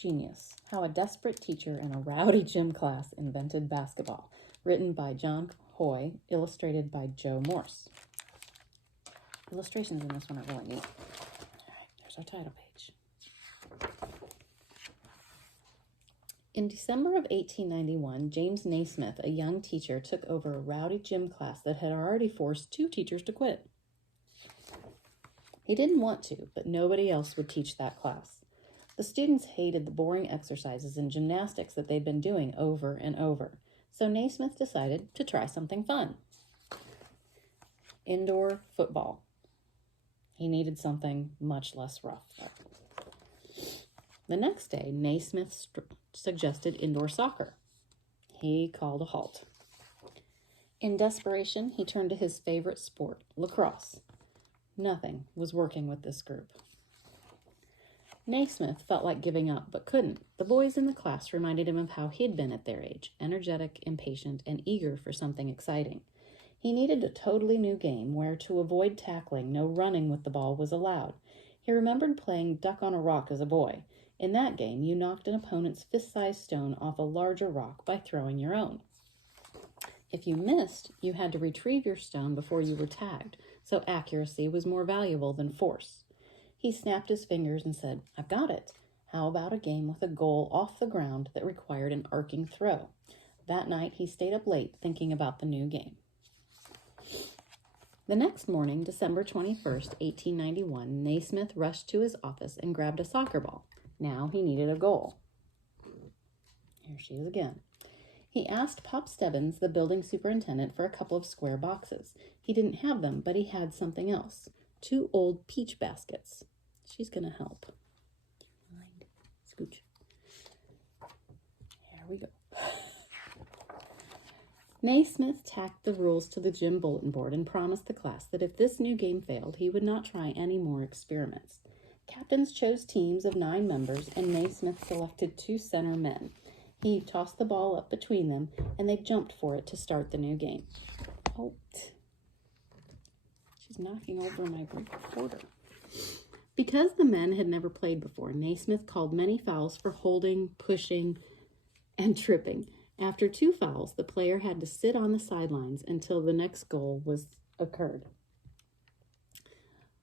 Genius: How a Desperate Teacher in a Rowdy Gym Class Invented Basketball. Written by John Hoy, illustrated by Joe Morse. Illustrations in this one are really neat. All right, there's our title page. In December of 1891, James Naismith, a young teacher, took over a rowdy gym class that had already forced 2 teachers to quit. He didn't want to, but nobody else would teach that class. The students hated the boring exercises and gymnastics that they'd been doing over and over, so Naismith decided to try something fun. Indoor football. He needed something much less rough. The next day, Naismith suggested indoor soccer. He called a halt. In desperation, he turned to his favorite sport, lacrosse. Nothing was working with this group. Naismith felt like giving up, but couldn't. The boys in the class reminded him of how he'd been at their age, energetic, impatient, and eager for something exciting. He needed a totally new game where, to avoid tackling, no running with the ball was allowed. He remembered playing duck on a rock as a boy. In that game, you knocked an opponent's fist-sized stone off a larger rock by throwing your own. If you missed, you had to retrieve your stone before you were tagged, so accuracy was more valuable than force. He snapped his fingers and said, "I've got it. How about a game with a goal off the ground that required an arcing throw?" That night, he stayed up late thinking about the new game. The next morning, December 21st, 1891, Naismith rushed to his office and grabbed a soccer ball. Now he needed a goal. Here she is again. He asked Pop Stebbins, the building superintendent, for a couple of square boxes. He didn't have them, but he had something else. 2 old peach baskets. She's going to help. Scooch. Here we go. Naismith tacked the rules to the gym bulletin board and promised the class that if this new game failed, he would not try any more experiments. Captains chose teams of 9 members, and Naismith selected 2 center men. He tossed the ball up between them, and they jumped for it to start the new game. Oh, she's knocking over my recorder. Because the men had never played before, Naismith called many fouls for holding, pushing, and tripping. After 2 fouls, the player had to sit on the sidelines until the next goal was occurred.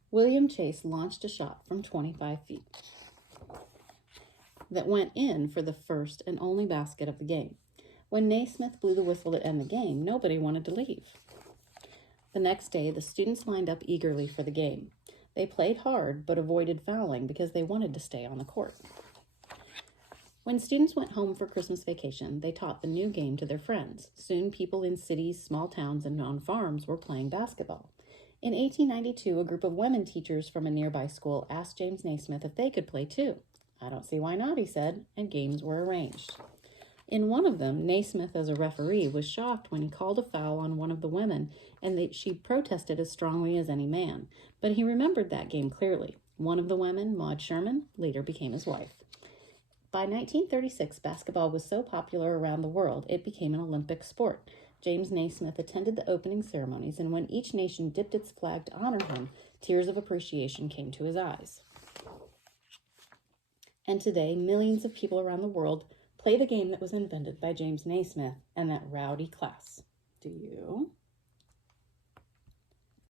William Chase launched a shot from 25 feet that went in for the first and only basket of the game. When Naismith blew the whistle to end the game, nobody wanted to leave. The next day, the students lined up eagerly for the game. They played hard, but avoided fouling because they wanted to stay on the court. When students went home for Christmas vacation, they taught the new game to their friends. Soon, people in cities, small towns, and on farms were playing basketball. In 1892, a group of women teachers from a nearby school asked James Naismith if they could play too. "I don't see why not," he said, and games were arranged. In one of them, Naismith, as a referee, was shocked when he called a foul on one of the women, and she protested as strongly as any man. But he remembered that game clearly. One of the women, Maud Sherman, later became his wife. By 1936, basketball was so popular around the world, it became an Olympic sport. James Naismith attended the opening ceremonies, and when each nation dipped its flag to honor him, tears of appreciation came to his eyes. And today, millions of people around the world play the game that was invented by James Naismith and that rowdy class. Do you?